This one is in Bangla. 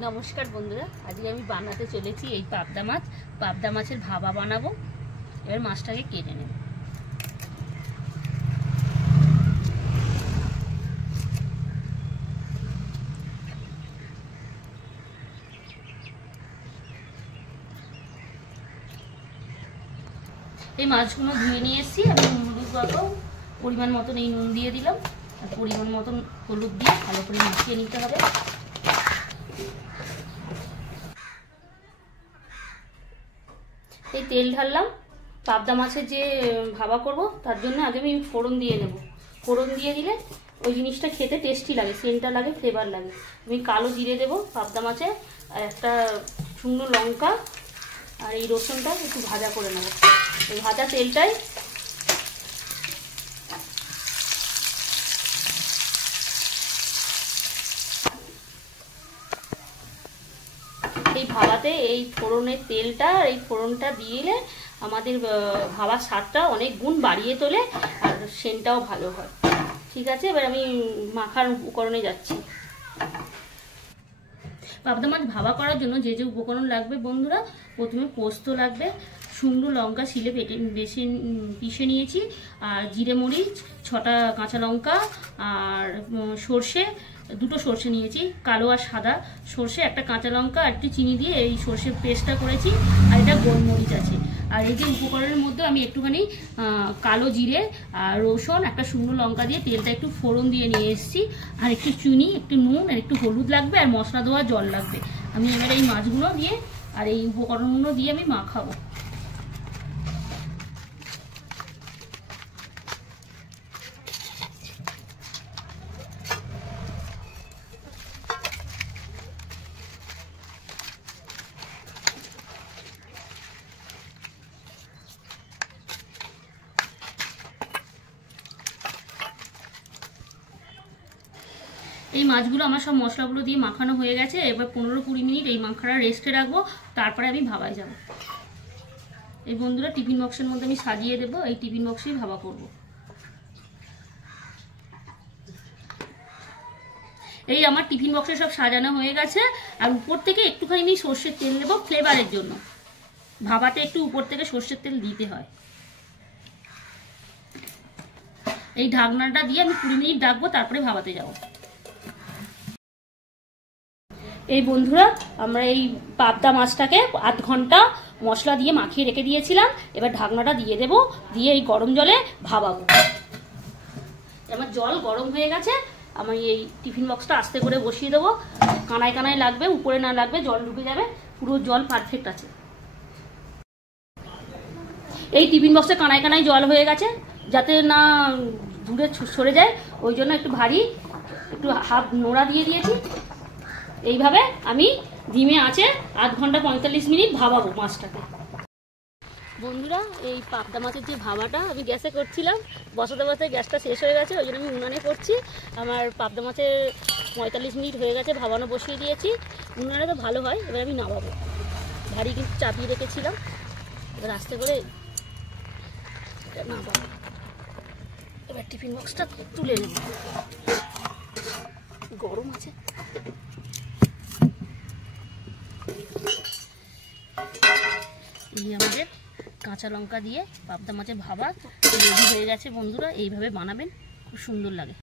नमस्कार बंधुरा आज আমি বানাতে চলেছি এই পাবদা মাছ। পাবদা মাছের ভাপা বানাবো। এবার মাছটাকে কেটে নেব। এই মাছগুলো ধুয়ে নিয়ে এসেছি। আমি হলুদ বাটাও পরিমাণ মতন এই নুন দিয়ে দিলাম আর পরিমাণ মতন হলুদ দিয়ে ভালো করে মিশিয়ে নিতে হবে। এই তেল ঢাললাম। পাবদা মাছের যে ভাপা করব তার জন্য আগে আমি ফোড়ন দিয়ে নেব। ফোড়ন দিয়ে দিলে ওই জিনিসটা খেতে টেস্টি লাগে, সেন্টটা লাগে, ফ্লেভার লাগে। আমি কালো জিরে দেবো পাবদা মাছে, আর একটা শুকনো লঙ্কা, আর এই রসুনটা একটু ভাজা করে নেব। এই ভাজা তেলটাই এই ভাবাতে এই ফোড়নের তেলটা এই ফোড়নটা দিলে আমাদের ভাবার স্বাদটা অনেক গুণ বাড়িয়ে তোলে আর সেন্টটাও ভালো হয়। ঠিক আছে, এবার আমি মাখার উপকরণে যাচ্ছি। পাবদা মাছ ভাবা করার জন্য যে যে উপকরণ লাগবে বন্ধুরা, প্রথমে পোস্ত লাগবে, শুকনো লঙ্কা শিলে পিষে নিয়েছি, আর জিরে মরিচ, 6টা কাঁচা লঙ্কা, আর সর্ষে, 2টো সর্ষে নিয়েছি, কালো আর সাদা সর্ষে, একটা কাঁচা লঙ্কা আর একটু চিনি দিয়ে এই সর্ষের পেস্টটা করেছি, আর এটা গোলমরিচ আছে। আর এই যে উপকরণের মধ্যে আমি একটুখানি কালো জিরে আর রসুন, একটা শুকনো লঙ্কা দিয়ে তেলটা একটু ফোড়ন দিয়ে নিয়ে এসেছি, আর একটু চিনি, একটু নুন, আর একটু হলুদ লাগবে, আর মশলা দেওয়া জল লাগবে। আমি এবার এই মাছগুলো দিয়ে আর এই উপকরণগুলো দিয়ে আমি মাখাবো। এই মাছগুলো আমার সব মশলাগুলো দিয়ে মাখানো হয়ে গেছে। এবার 15-20 মিনিট এই মাখাটা রেস্টে রাখবো, তারপরে আমি ভাবায় যাব। এই বন্ধুরা টিফিন বক্সের মধ্যে আমি সাজিয়ে দেবো, এই টিফিন বক্সেই ভাবা করব। এই আমার টিফিন বক্সে সব সাজানো হয়ে গেছে, আর উপর থেকে একটুখানি আমি সর্ষের তেল দেবো ফ্লেভারের জন্য। ভাবাতে একটু উপর থেকে সর্ষের তেল দিতে হয়। এই ঢাকনাটা দিয়ে আমি 20 মিনিট ডাকবো, তারপরে ভাবাতে যাব। এই বন্ধুরা আমরা এই পাবদা মাছটাকে 8 ঘন্টা মশলা দিয়ে মাখিয়ে রেখে দিয়েছিলাম। এবার ঢাকনাটা দিয়ে দেব, দিয়ে এই গরম জলে ভাবাবো। আমার জল গরম হয়ে গেছে। আমি এই টিফিন বক্সটা আস্তে করে বসিয়ে দেবো। কানায় কানায় লাগবে, উপরে না লাগবে, জল ঢুকে যাবে। পুরো জল পারফেক্ট আছে। এই টিফিন বক্সে কানায় কানায় জল হয়ে গেছে, যাতে না দূরে সরে যায় ওই জন্য একটু ভারী, একটু হাফ নোড়া দিয়ে দিয়েছি। এইভাবে আমি ধিমে আছে 8 ঘন্টা 45 মিনিট ভাবাবো মাছটাকে। বন্ধুরা এই পাবদা মাছের যে ভাবাটা আমি গ্যাসে করছিলাম, বসাতে বসাতে গ্যাসটা শেষ হয়ে গেছে, ওই জন্য আমি উনানে করছি। আমার পাবদা মাছের 45 মিনিট হয়ে গেছে, ভাবানো বসিয়ে দিয়েছি। উনানে তো ভালো হয়। এবার আমি নামাবো, ভারী কিন্তু চাপিয়ে রেখেছিলাম। এবার আস্তে করে এটা নামাবো। এবার টিফিন বক্সটা তুলে নেব, গরম আছে। এই আমাদের কাঁচা লঙ্কা দিয়ে পাবদা মাছের ভাবা রেডি হয়ে গেছে বন্ধুরা। এইভাবে বানাবেন, খুব সুন্দর লাগে।